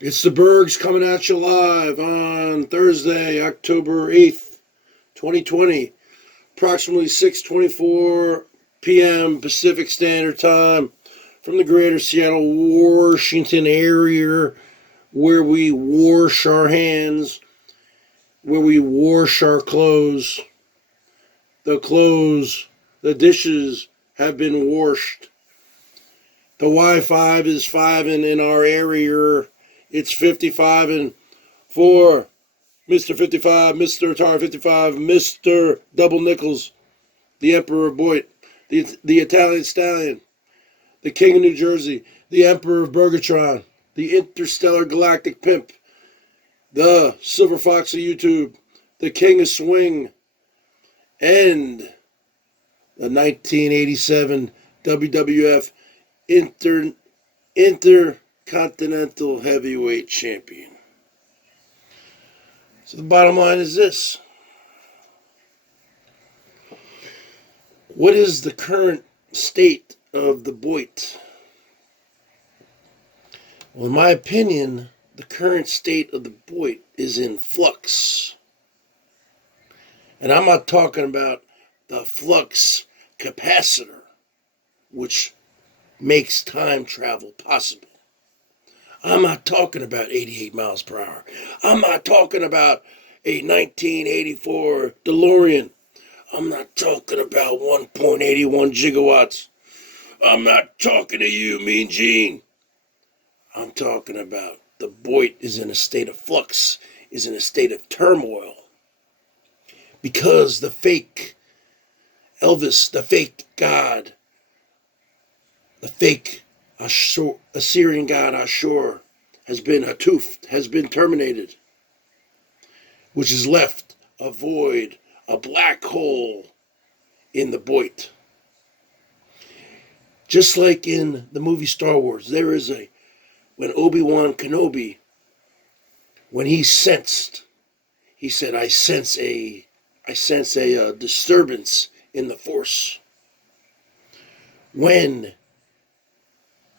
It's the Bergs coming at you live on Thursday, October 8th, 2020, approximately 6:24 p.m. Pacific Standard Time from the greater Seattle, Washington area, where we wash our hands, where we wash our clothes. The dishes have been washed. The Wi-Fi is fiving in our area. It's 55 and 4. Mr. 55, Mr. Atari 55, Mr. Double Nickels, the Emperor of Boyt, the Italian Stallion, the King of New Jersey, the Emperor of Burgatron, the Interstellar Galactic Pimp, the Silver Fox of YouTube, the King of Swing, and the 1987 WWF Intercontinental Heavyweight Champion. So the bottom line is this. What is the current state of the Boyt? Well, in my opinion, the current state of the Boyt is in flux. And I'm not talking about the flux capacitor, which makes time travel possible. I'm not talking about 88 miles per hour. I'm not talking about a 1984 DeLorean. I'm not talking about 1.81 gigawatts. I'm not talking to you, Mean Gene. I'm talking about the Boyt is in a state of flux, is in a state of turmoil. Because the fake Elvis, the fake God, the fake Assyrian god Ashur has been hatoofed, has been terminated, which has left a void, a black hole in the Boyt. Just like in the movie Star Wars, there is when Obi-Wan Kenobi, when he said, I sense a disturbance in the Force. When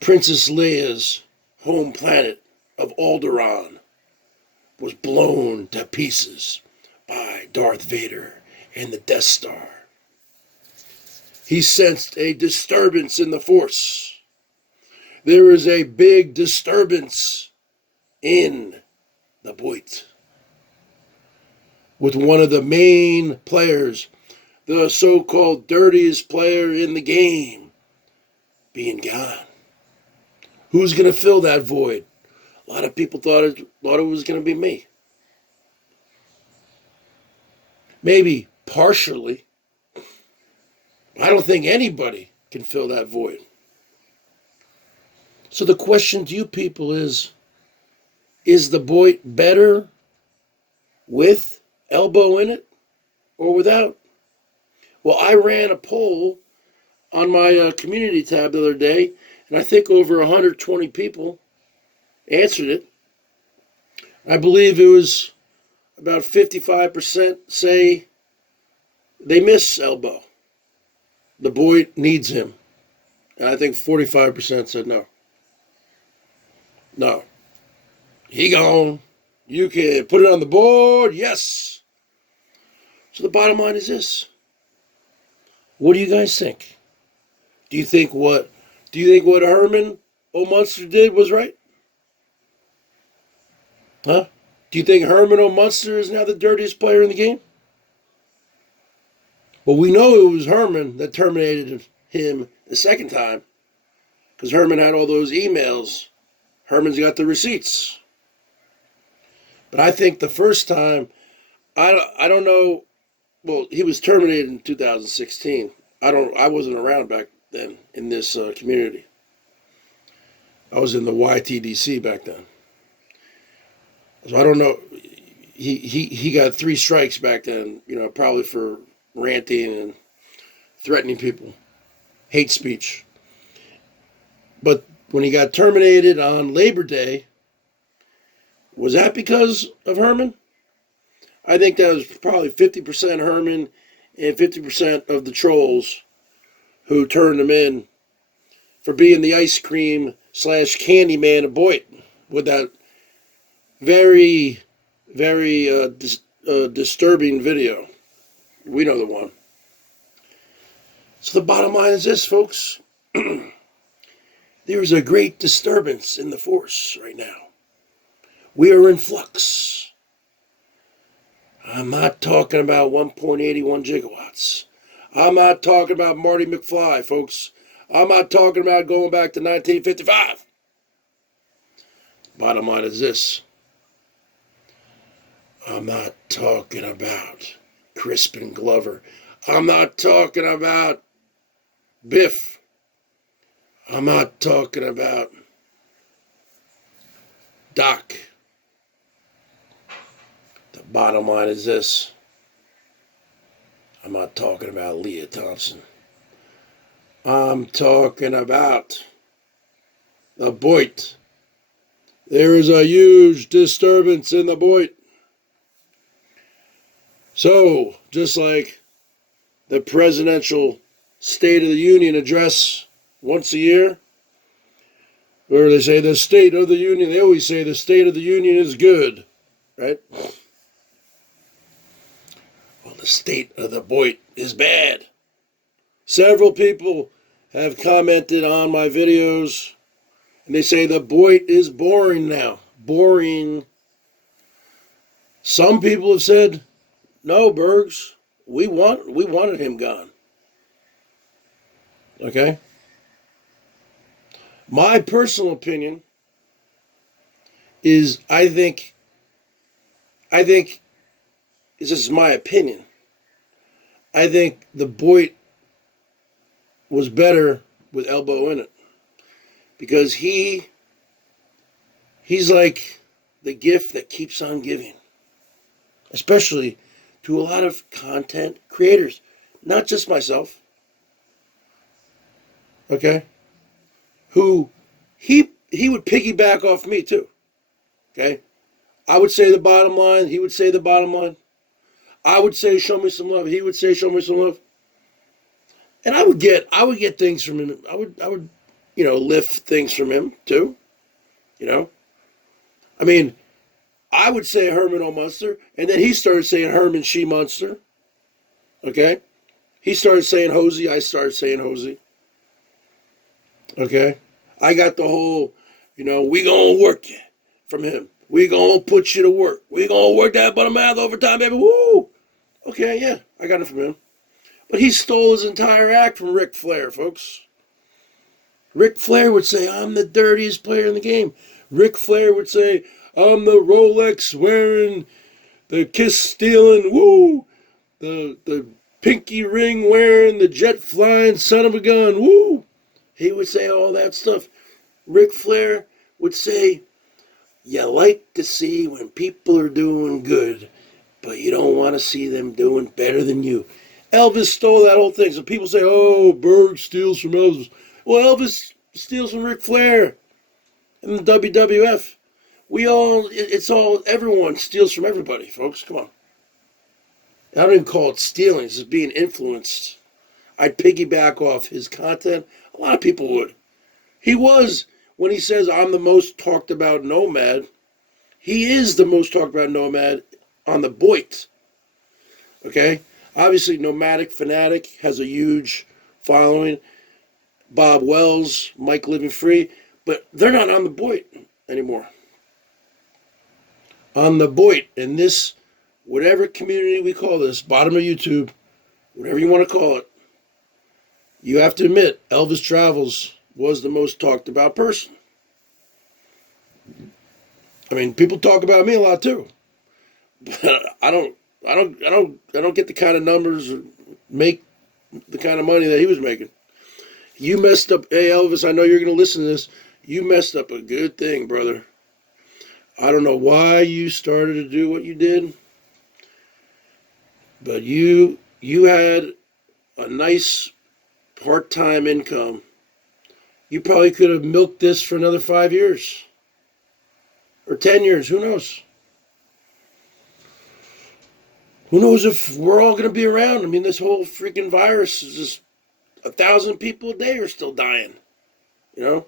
Princess Leia's home planet of Alderaan was blown to pieces by Darth Vader and the Death Star, he sensed a disturbance in the Force. There is a big disturbance in the Boyt, with one of the main players, the so-called dirtiest player in the game, being gone. Who's going to fill that void? A lot of people thought it was going to be me. Maybe partially. I don't think anybody can fill that void. So the question to you people is the Boyt better with elbow in it or without? Well, I ran a poll on my community tab the other day, and I think over 120 people answered it. I believe it was about 55% say they miss elbow. The Boyt needs him. And I think 45% said no. No. He gone. You can put it on the board. Yes. So the bottom line is this. What do you guys think? Do you think what Herman O'Munster did was right? Huh? Do you think Herman O'Munster is now the dirtiest player in the game? Well, we know it was Herman that terminated him the second time, because Herman had all those emails. Herman's got the receipts. But I think the first time, I don't know. Well, he was terminated in 2016. I wasn't around back then in this community. I was in the YTDC back then. So I don't know. He got 3 strikes back then, probably for ranting and threatening people. Hate speech. But when he got terminated on Labor Day, was that because of Herman? I think that was probably 50% Herman and 50% of the trolls who turned him in for being the ice cream / candy man of Boyt with that very, very disturbing video. We know the one. So the bottom line is this, folks. There's a great disturbance in the force right now. We are in flux. I'm not talking about 1.81 gigawatts. I'm not talking about Marty McFly, folks. I'm not talking about going back to 1955. Bottom line is this. I'm not talking about Crispin Glover. I'm not talking about Biff. I'm not talking about Doc. The bottom line is this. I'm not talking about Leah Thompson. I'm talking about the Boyt. There is a huge disturbance in the Boyt. So, just like the presidential State of the Union address once a year, where they say the State of the Union, they always say the State of the Union is good, right? Well, the state of the Boyt is bad. Several people have commented on my videos, and they say the Boyt is boring now. Boring. Some people have said, no, Bergs, we wanted him gone. Okay? My personal opinion is I think this is my opinion. I think the Boyt was better with Elbow in it. Because he's like the gift that keeps on giving. Especially to a lot of content creators. Not just myself. Okay? Who he would piggyback off me too. Okay? I would say the bottom line, he would say the bottom line. I would say show me some love, he would say show me some love. And I would get things from him. I would lift things from him too. I mean, I would say Herman O. Munster, and then he started saying Herman She Munster. Okay? He started saying Hosey, I started saying Hosey. Okay? I got the whole, we gonna work you from him. We gonna put you to work. We gonna work that butt of mouth overtime, baby. Woo! Okay, yeah, I got it from him. But he stole his entire act from Ric Flair, folks. Ric Flair would say, I'm the dirtiest player in the game. Ric Flair would say, I'm the Rolex wearing, the kiss stealing, woo! The pinky ring wearing, the jet flying son of a gun, woo! He would say all that stuff. Ric Flair would say, you like to see when people are doing good, but you don't want to see them doing better than you. Elvis stole that whole thing. So people say, oh, Berg steals from Elvis. Well, Elvis steals from Ric Flair in the WWF. Everyone steals from everybody, folks. Come on. I don't even call it stealing. It's just being influenced. I'd piggyback off his content. A lot of people would. He was, when he says, I'm the most talked about nomad, he is the most talked about nomad on the Boyt. Okay? Obviously, Nomadic Fanatic has a huge following. Bob Wells, Mike Living Free, but they're not on the Boyt anymore. On the Boyt, in this, whatever community we call this, bottom of YouTube, whatever you want to call it, you have to admit, Elvis Travels was the most talked about person. I mean, people talk about me a lot too, but I don't get the kind of numbers or make the kind of money that he was making. You messed up. Hey, Elvis, I know you're going to listen to this. You messed up a good thing, brother. I don't know why you started to do what you did, but you had a nice part-time income. You probably could have milked this for another 5 years or 10 years. Who knows? Who knows if we're all going to be around? I mean, this whole freaking virus is just 1,000 people a day are still dying. Who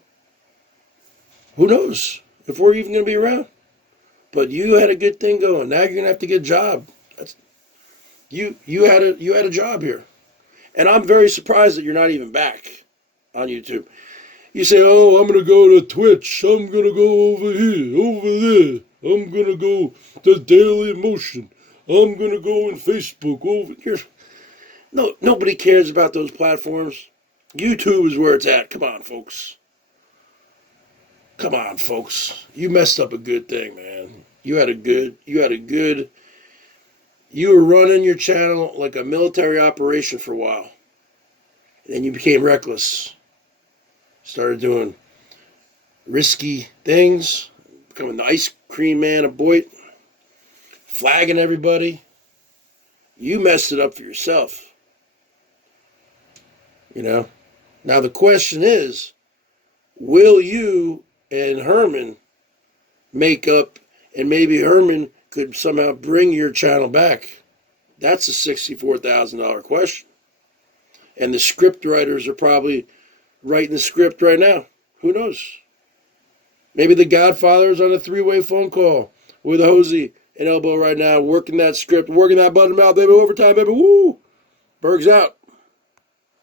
knows if we're even going to be around? But you had a good thing going. Now you're gonna have to get a job. You had a job here, and I'm very surprised that you're not even back on YouTube. You say, "Oh, I'm gonna go to Twitch. I'm gonna go over here, over there. I'm gonna go to Daily Motion. I'm gonna go in Facebook over here." No, nobody cares about those platforms. YouTube is where it's at. Come on, folks. Come on, folks. You messed up a good thing, man. You were running your channel like a military operation for a while. And then you became reckless. Started doing risky things, becoming the ice cream man of Boyt, flagging everybody. You messed it up for yourself. You know? Now the question is, will you and Herman make up, and maybe Herman could somehow bring your channel back? That's a $64,000 question. And the script writers are probably writing the script right now. Who knows? Maybe the Godfather's on a three-way phone call with Hosey and Elbow right now, working that script, working that button out, baby, overtime, baby, woo! Berg's out.